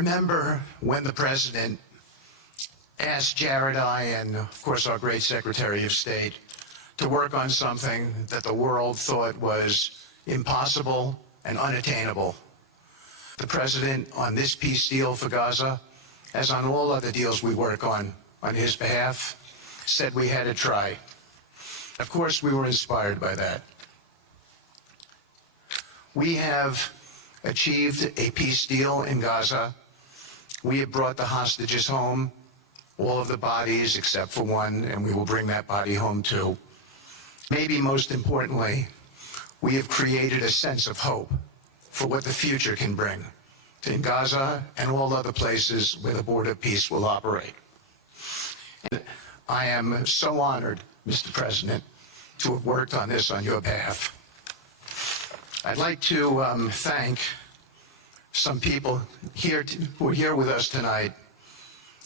remember when the president asked Jared, I, and of course our great Secretary of State, to work on something that the world thought was impossible and unattainable. The president, on this peace deal for Gaza, as on all other deals we work on his behalf, said we had to try. Of course, we were inspired by that. We have achieved a peace deal in Gaza. We have brought the hostages home, all of the bodies except for one, and we will bring that body home too. Maybe most importantly, we have created a sense of hope for what the future can bring in Gaza and all other places where the Board of Peace will operate. And I am so honored, Mr. President, to have worked on this on your behalf. I'd like to thank some people here who are here with us tonight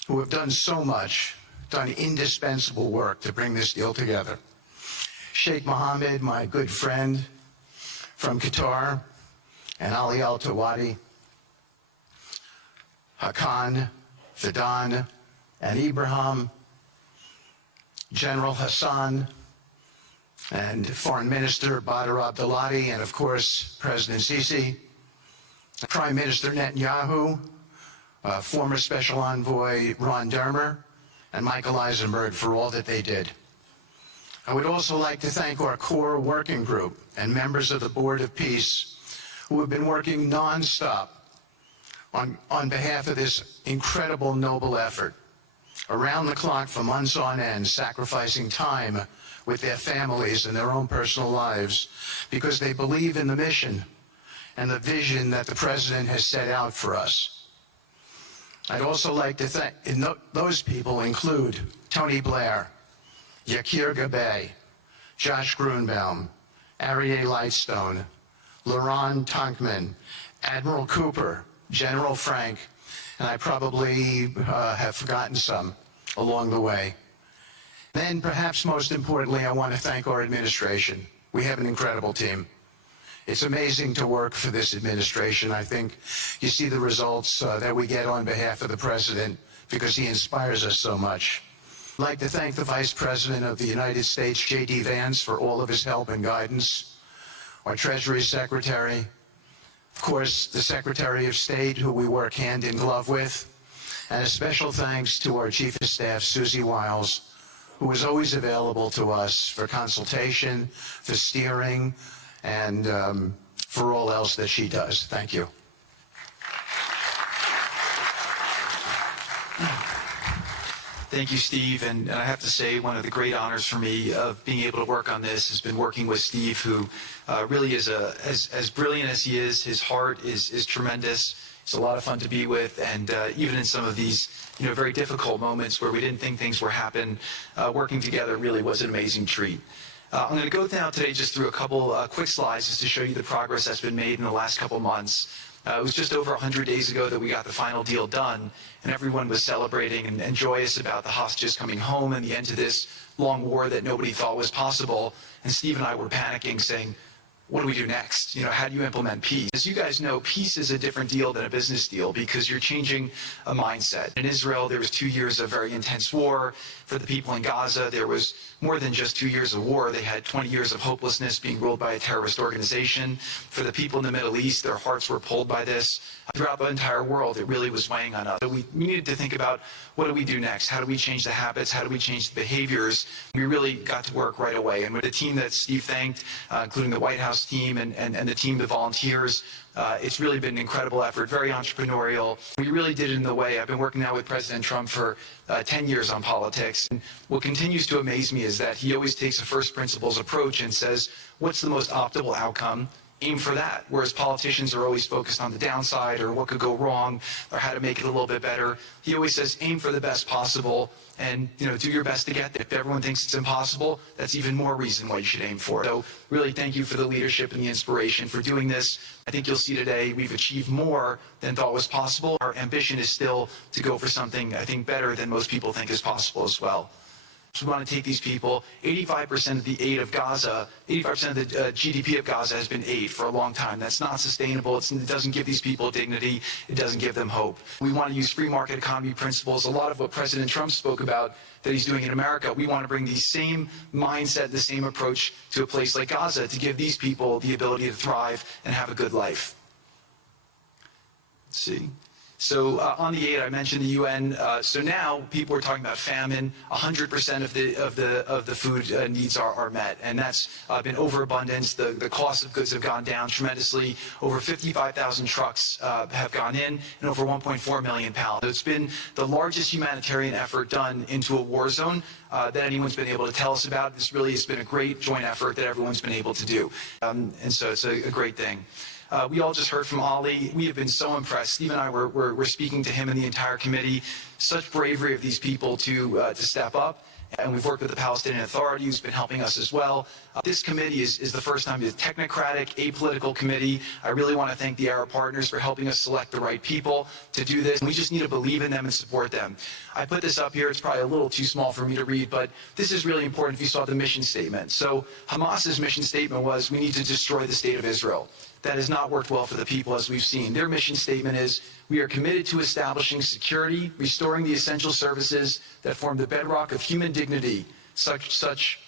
who have done so much, done indispensable work to bring this deal together. Sheikh Mohammed, my good friend from Qatar, and Ali Al-Tawadi, Hakan, Fidan, and Ibrahim, General Hassan, and Foreign Minister Badr Abdulati, and of course, President Sisi, Prime Minister Netanyahu, former Special Envoy Ron Dermer, and Michael Eisenberg for all that they did. I would also like to thank our core working group and members of the Board of Peace who have been working nonstop on behalf of this incredible, noble effort, around the clock for months on end, sacrificing time with their families and their own personal lives because they believe in the mission and the vision that the President has set out for us. I'd also like to thank, those people include Tony Blair, Yakir Gabay, Josh Grunbaum, Aryeh Lightstone, Laurent Tankman, Admiral Cooper, General Frank, and I probably have forgotten some along the way. Then, perhaps most importantly, I want to thank our administration. We have an incredible team. It's amazing to work for this administration. I think you see the results that we get on behalf of the President because he inspires us so much. I'd like to thank the Vice President of the United States, J.D. Vance, for all of his help and guidance, our Treasury Secretary, of course, the Secretary of State, who we work hand in glove with, and a special thanks to our Chief of Staff, Susie Wiles, who is always available to us for consultation, for steering, and for all else that she does. Thank you. Thank you, Steve. And I have to say, one of the great honors for me of being able to work on this has been working with Steve, who really is as brilliant as he is. His heart is tremendous. It's a lot of fun to be with, and even in some of these, very difficult moments where we didn't think things were happening, working together really was an amazing treat. I'm going to go now today just through a couple quick slides just to show you the progress that's been made in the last couple months. It was just over 100 days ago that we got the final deal done, and everyone was celebrating and joyous about the hostages coming home and the end to this long war that nobody thought was possible. And Steve and I were panicking, saying, what do we do next? How do you implement peace? As you guys know, peace is a different deal than a business deal because you're changing a mindset. In Israel, there was 2 years of very intense war. For the people in Gaza, there was more than just 2 years of war. They had 20 years of hopelessness being ruled by a terrorist organization. For the people in the Middle East, their hearts were pulled by this. Throughout the entire world, it really was weighing on us. So we needed to think about, what do we do next? How do we change the habits? How do we change the behaviors? We really got to work right away. And with the team that Steve thanked, including the White House team and the team, the volunteers, it's really been an incredible effort, very entrepreneurial. We really did it in the way. I've been working now with President Trump for 10 years on politics. And what continues to amaze me is that he always takes a first principles approach and says, what's the most optimal outcome? Aim for that. Whereas politicians are always focused on the downside or what could go wrong or how to make it a little bit better. He always says, aim for the best possible and do your best to get there. If everyone thinks it's impossible, that's even more reason why you should aim for it. So really thank you for the leadership and the inspiration for doing this. I think you'll see today we've achieved more than thought was possible. Our ambition is still to go for something, I think, better than most people think is possible as well. We want to take these people. 85% of the aid of Gaza, 85% of the GDP of Gaza has been aid for a long time. That's not sustainable. It doesn't give these people dignity. It doesn't give them hope. We want to use free market economy principles. A lot of what President Trump spoke about that he's doing in America, we want to bring the same mindset, the same approach to a place like Gaza to give these people the ability to thrive and have a good life. Let's see. So on the aid, I mentioned the UN. So now people are talking about famine. 100% of the food needs are met, and that's been overabundance. The cost of goods have gone down tremendously. Over 55,000 trucks have gone in, and over 1.4 million pounds. So it's been the largest humanitarian effort done into a war zone that anyone's been able to tell us about. This really has been a great joint effort that everyone's been able to do, and so it's a great thing. We all just heard from Ali. We have been so impressed. Steve and I were speaking to him and the entire committee. Such bravery of these people to step up. And we've worked with the Palestinian Authority, who's been helping us as well. This committee is the first time it's a technocratic, apolitical committee. I really want to thank the Arab partners for helping us select the right people to do this. We just need to believe in them and support them. I put this up here. It's probably a little too small for me to read, but this is really important if you saw the mission statement. So Hamas's mission statement was, we need to destroy the state of Israel. That has not worked well for the people, as we've seen. Their mission statement is, we are committed to establishing security, restoring the essential services that form the bedrock of human dignity, such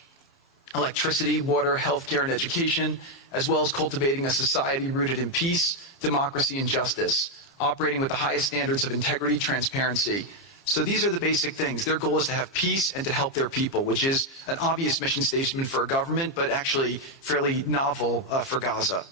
electricity, water, healthcare, and education, as well as cultivating a society rooted in peace, democracy, and justice, operating with the highest standards of integrity, transparency. So these are the basic things. Their goal is to have peace and to help their people, which is an obvious mission statement for a government, but actually fairly novel for Gaza.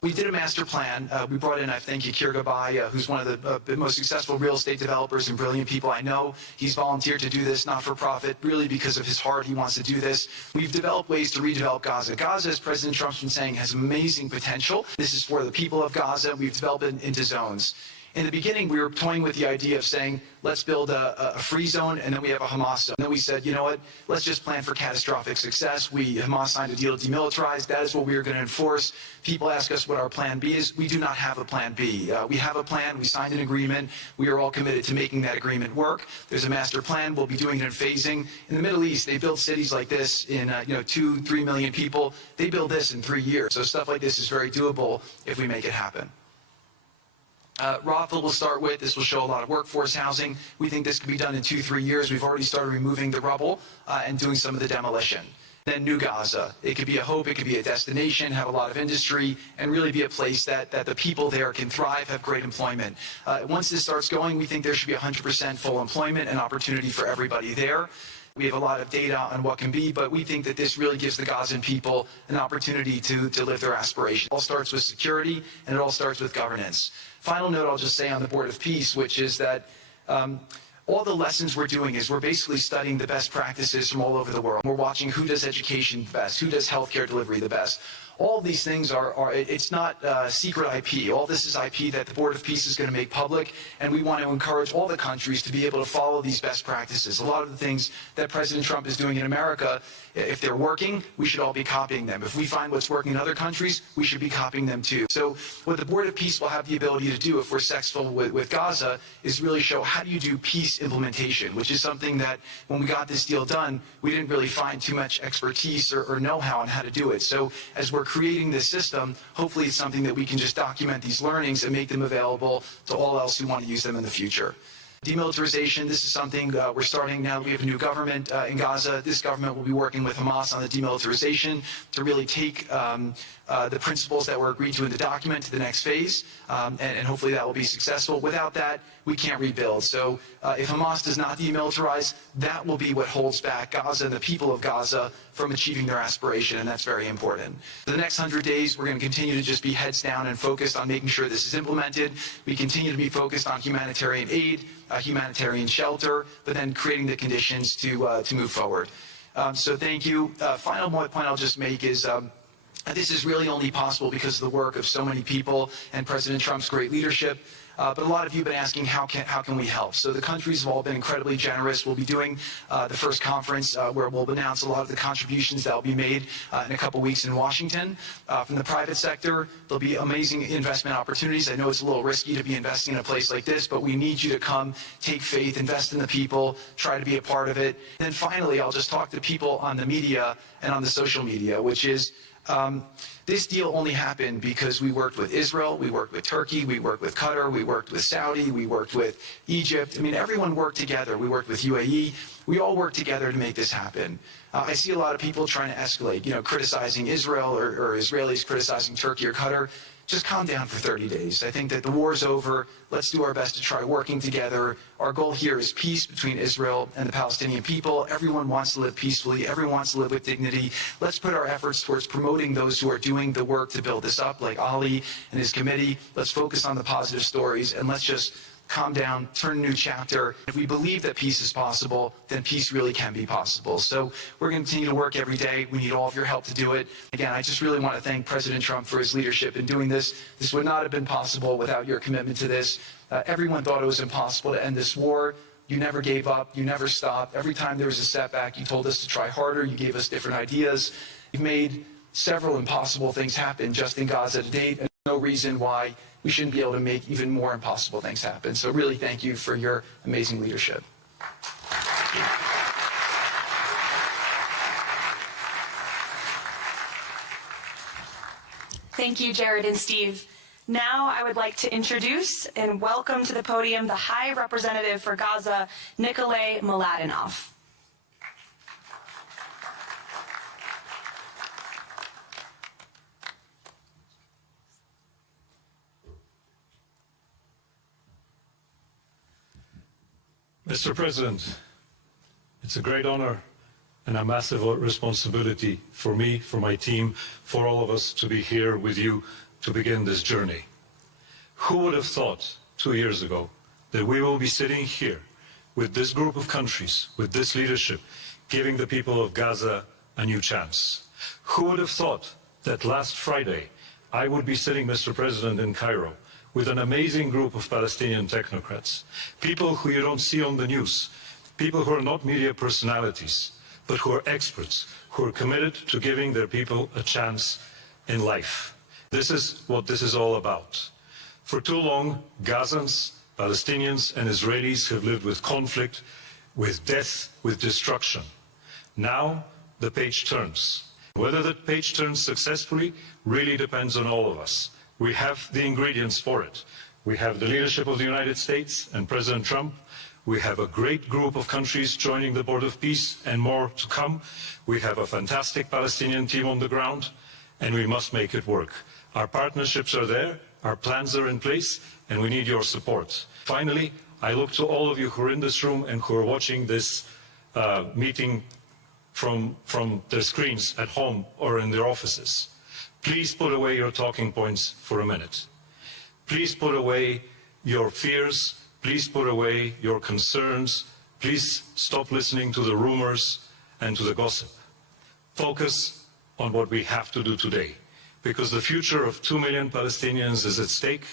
We did a master plan. We brought in, I think, Yakir Gabay, who's one of the most successful real estate developers and brilliant people I know. He's volunteered to do this, not for profit, really because of his heart. He wants to do this. We've developed ways to redevelop Gaza. Gaza, as President Trump's been saying, has amazing potential. This is for the people of Gaza. We've developed it into zones. In the beginning, we were toying with the idea of saying, let's build a free zone, and then we have a Hamas zone. And then we said, you know what, let's just plan for catastrophic success. Hamas signed a deal to demilitarize. That is what we are going to enforce. People ask us what our plan B is. We do not have a plan B. We have a plan. We signed an agreement. We are all committed to making that agreement work. There's a master plan. We'll be doing it in phasing. In the Middle East, they build cities like this in 2-3 million people. They build this in 3 years. So stuff like this is very doable if we make it happen. Rothel will start with. This will show a lot of workforce housing. We think this could be done in 2-3 years. We've already started removing the rubble and doing some of the demolition. Then New Gaza. It could be a hope. It could be a destination, have a lot of industry, and really be a place that the people there can thrive, have great employment. Once this starts going, we think there should be 100% full employment and opportunity for everybody there. We have a lot of data on what can be, but we think that this really gives the Gazan people an opportunity to live their aspirations. It all starts with security, and it all starts with governance. Final note I'll just say on the Board of Peace, which is that all the lessons we're doing is we're basically studying the best practices from all over the world. We're watching who does education best, who does healthcare delivery the best. All of these things it's not secret IP. All this is IP that the Board of Peace is going to make public, and we want to encourage all the countries to be able to follow these best practices. A lot of the things that President Trump is doing in America, if they're working, we should all be copying them. If we find what's working in other countries, we should be copying them too. So what the Board of Peace will have the ability to do if we're successful with Gaza is really show how do you do peace implementation, which is something that when we got this deal done, we didn't really find too much expertise or know-how on how to do it. So as we're creating this system, hopefully it's something that we can just document these learnings and make them available to all else who want to use them in the future. Demilitarization, this is something we're starting now. We have a new government in Gaza. This government will be working with Hamas on the demilitarization to really take the principles that were agreed to in the document to the next phase, and hopefully that will be successful. Without that, we can't rebuild. So if Hamas does not demilitarize, that will be what holds back Gaza and the people of Gaza from achieving their aspiration, and that's very important. For the next 100 days, we're going to continue to just be heads down and focused on making sure this is implemented. We continue to be focused on humanitarian aid, humanitarian shelter, but then creating the conditions to move forward. So thank you. Final point I'll just make is This is really only possible because of the work of so many people and President Trump's great leadership. But a lot of you have been asking, how can we help? So the countries have all been incredibly generous. We'll be doing the first conference where we'll announce a lot of the contributions that will be made in a couple weeks in Washington. From the private sector, there'll be amazing investment opportunities. I know it's a little risky to be investing in a place like this, but we need you to come, take faith, invest in the people, try to be a part of it. And then finally, I'll just talk to people on the media and on the social media, which is, this deal only happened because we worked with Israel, we worked with Turkey, we worked with Qatar, we worked with Saudi, we worked with Egypt. I mean, everyone worked together. We worked with UAE. We all worked together to make this happen. I see a lot of people trying to escalate, criticizing Israel or Israelis criticizing Turkey or Qatar. Just calm down for 30 days. I think that the war's over. Let's do our best to try working together. Our goal here is peace between Israel and the Palestinian people. Everyone wants to live peacefully. Everyone wants to live with dignity. Let's put our efforts towards promoting those who are doing the work to build this up, like Ali and his committee. Let's focus on the positive stories, and let's just calm down, turn a new chapter. If we believe that peace is possible, then peace really can be possible. So we're going to continue to work every day. We need all of your help to do it. Again, I just really want to thank President Trump for his leadership in doing this. This would not have been possible without your commitment to this. Everyone thought it was impossible to end this war. You never gave up. You never stopped. Every time there was a setback, you told us to try harder. You gave us different ideas. You've made several impossible things happen just in Gaza to date, and no reason why we shouldn't be able to make even more impossible things happen. So really thank you for your amazing leadership. Thank you, Jared and Steve. Now I would like to introduce and welcome to the podium the High Representative for Gaza, Nikolay Mladenov. Mr. President, it's a great honor and a massive responsibility for me, for my team, for all of us to be here with you to begin this journey. Who would have thought 2 years ago that we will be sitting here with this group of countries, with this leadership, giving the people of Gaza a new chance? Who would have thought that last Friday I would be sitting, Mr. President, in Cairo with an amazing group of Palestinian technocrats, people who you don't see on the news, people who are not media personalities, but who are experts, who are committed to giving their people a chance in life. This is what this is all about. For too long, Gazans, Palestinians and Israelis have lived with conflict, with death, with destruction. Now the page turns. Whether that page turns successfully really depends on all of us. We have the ingredients for it. We have the leadership of the United States and President Trump. We have a great group of countries joining the Board of Peace and more to come. We have a fantastic Palestinian team on the ground, and we must make it work. Our partnerships are there, our plans are in place, and we need your support. Finally, I look to all of you who are in this room and who are watching this meeting from their screens at home or in their offices. Please put away your talking points for a minute. Please put away your fears. Please put away your concerns. Please stop listening to the rumors and to the gossip. Focus on what we have to do today, because the future of 2 million Palestinians is at stake.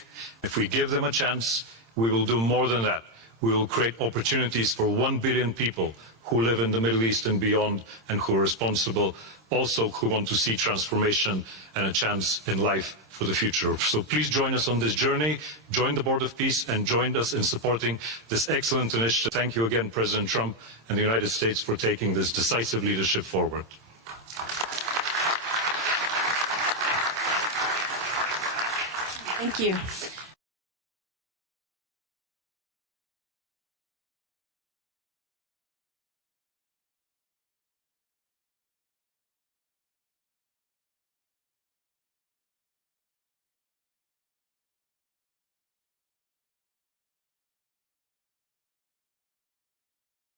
If we give them a chance, we will do more than that. We will create opportunities for 1 billion people who live in the Middle East and beyond, and who are responsible, also who want to see transformation and a chance in life for the future. So please join us on this journey, join the Board of Peace, and join us in supporting this excellent initiative. Thank you again, President Trump and the United States, for taking this decisive leadership forward. Thank you.